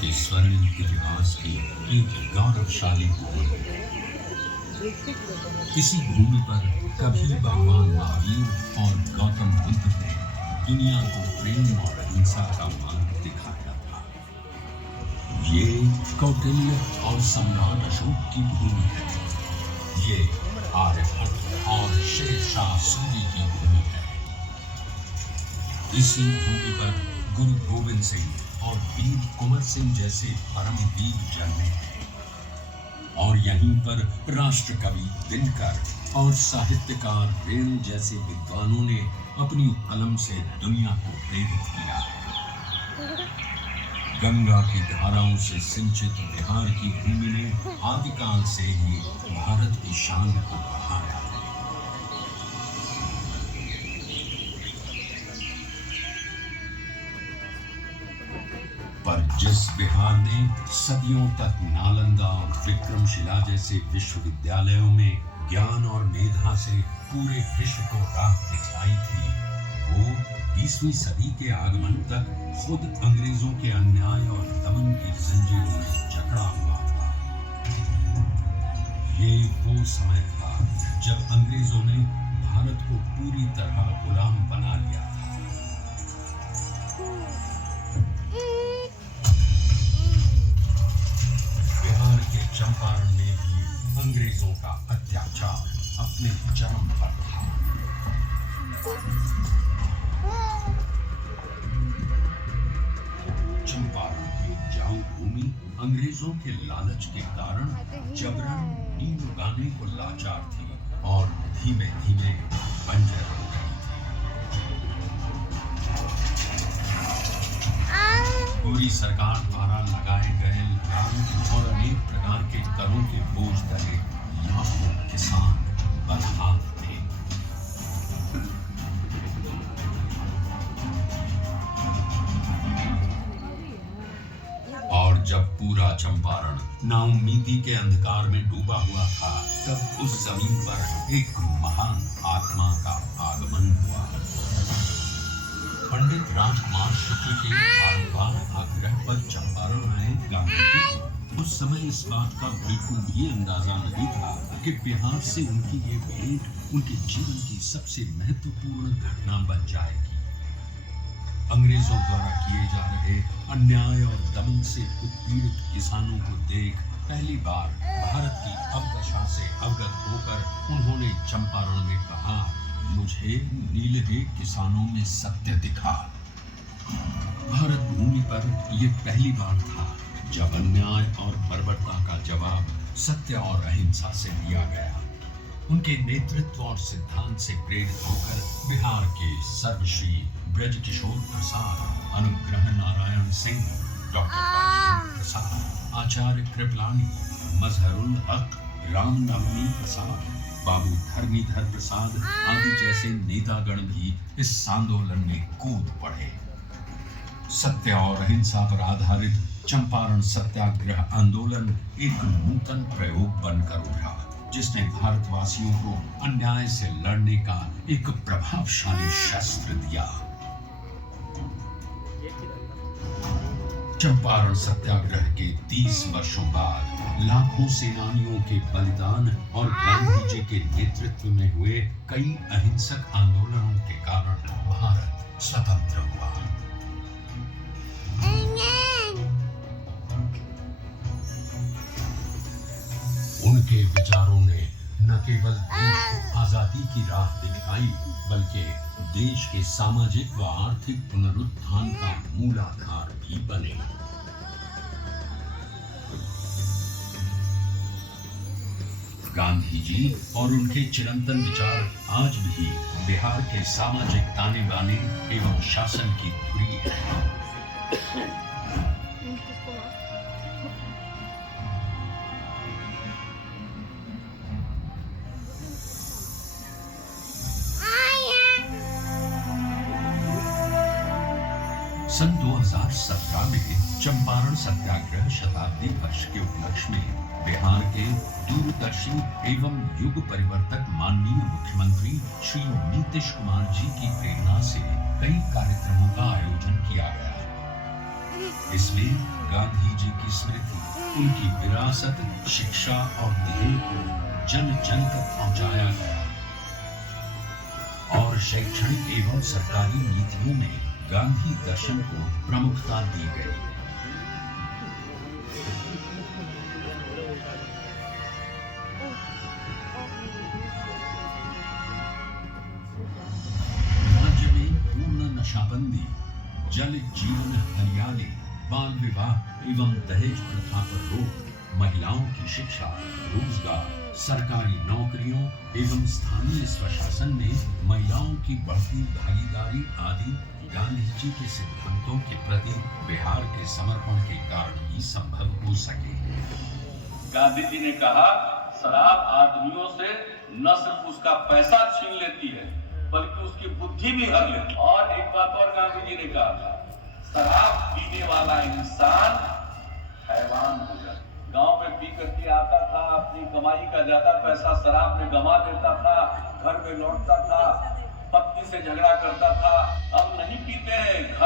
के स्वर्णिम इतिहास की एक गौरवशाली भूमि है। इसी भूमि पर कभी भगवान महावीर और गौतम बुद्ध ने दुनिया को प्रेम और अहिंसा का मार्ग दिखाया था। ये कौटिल्य और सम्राट अशोक की भूमि है। ये आर्यभट्ट और शेरशाह सूरी की भूमि है। इसी भूमि पर गुरु गोविंद सिंह और वीर कुंवर सिंह जैसे परम वीर जन्मे हैं। और यहीं पर राष्ट्र कवि दिनकर और साहित्यकार रेणु जैसे विद्वानों ने अपनी कलम से दुनिया को प्रेरित किया। गंगा की धाराओं से सिंचित बिहार की भूमि ने आदिकाल से ही भारत की शान को बढ़ाया। पर जिस बिहार ने सदियों तक नालंदा और विक्रमशिला जैसे विश्वविद्यालयों में ज्ञान और मेधा से पूरे विश्व को राह दिखाई थी, वो 20वीं सदी के आगमन तक खुद अंग्रेजों के अन्याय और दमन की जंजीरों में जकड़ा हुआ था। ये वो समय था जब अंग्रेजों ने भारत को पूरी तरह गुलाम बना लिया था। बिहार के चंपारण में भी अंग्रेजों का अत्याचार अपने चरम पर था। चंपारण की उपजाऊ भूमि अंग्रेजों के लालच के कारण जबरन नींद उगाने को लाचार थी और धीमे धीमे बंजर हो गई थी। पूरी सरकार द्वारा लगाए गए लाभ और अनेक प्रकार के करों के बोझ तले लाखों किसान बदहाल थे। और जब पूरा चंपारण नाउम्मीदी के अंधकार में डूबा हुआ था, तब उस जमीन पर एक महान आत्मा का आगमन हुआ। पंडित राजकुमार शुक्ल के बारंबार आग्रह पर चंपारण आए गांधी जी उस समय इस बात का बिल्कुल भी अंदाजा नहीं था कि बिहार से उनकी ये भेंट उनके जीवन की सबसे महत्वपूर्ण घटना बन जाएगी। अंग्रेजों द्वारा किए जा रहे अन्याय और दमन से उत्पीड़ित किसानों को देख पहली बार भारत की अवदशा से अवगत होकर उन्होंने चंपारण में कहा, मुझे नीलहे किसानों में सत्य दिखा। भारत भूमि पर यह पहली बार था जब अन्याय और बर्बरता का जवाब सत्य और अहिंसा से दिया गया। उनके नेतृत्व और सिद्धांत से प्रेरित होकर बिहार के सर्वश्री ब्रजकिशोर प्रसाद, अनुग्रह नारायण सिंह, डॉक्टर राजेंद्र प्रसाद, आचार्य कृपलानी, मजहरुल हक, रामनवमी प्रसाद, बाबू धर्मीधर प्रसाद आदि जैसे नेतागण भी इस आंदोलन में कूद पड़े। सत्य और अहिंसा पर आधारित चंपारण सत्याग्रह आंदोलन एक नूतन प्रयोग बनकर उभरा, जिसने भारतवासियों को अन्याय से लड़ने का एक प्रभावशाली शस्त्र दिया। चंपारण सत्याग्रह के 30 वर्षों बाद लाखों सेनानियों के बलिदान और गांधी जी के नेतृत्व में हुए कई अहिंसक आंदोलनों के कारण भारत स्वतंत्र हुआ। उनके विचारों ने न केवल देश को आजादी की राह दिखाई, बल्कि देश के सामाजिक व आर्थिक पुनरुत्थान का मूलाधार भी बने। गांधी जी और उनके चिरंतन विचार आज भी बिहार के सामाजिक ताने बाने एवं शासन की धुरी है। सन 2017 में चंपारण सत्याग्रह शताब्दी वर्ष के उपलक्ष्य में बिहार के दूरदर्शी एवं युग परिवर्तक माननीय मुख्यमंत्री श्री नीतीश कुमार जी की प्रेरणा से कई कार्यक्रमों का आयोजन किया गया। इसमें गांधी जी की स्मृति, उनकी विरासत, शिक्षा और ध्येय को जन जन तक पहुंचाया गया और शैक्षणिक एवं सरकारी नीतियों में गांधी दर्शन को प्रमुखता दी गई। राज्य में पूर्ण नशाबंदी, जल जीवन हरियाली, बाल विवाह एवं दहेज प्रथा पर रोक, महिलाओं की शिक्षा, रोजगार, सरकारी नौकरियों एवं स्थानीय स्वशासन में महिलाओं की बढ़ती भागीदारी आदि गांधी जी के सिद्धांतों के प्रति बिहार के समर्पण के कारण ही संभव हो सके। गांधी जी ने कहा, शराब आदमियों से न सिर्फ उसका पैसा छीन लेती है बल्कि उसकी बुद्धि भी हर लेती है। और एक बात और गांधी जी ने कहा था, शराब पीने वाला इंसान हैवान हो जाता। गांव में पी करके आता था, अपनी कमाई का ज्यादा पैसा शराब में गंवा देता था, घर में लौटता था, पत्नी से झगड़ा करता था। अब नहीं पीते हैं, घर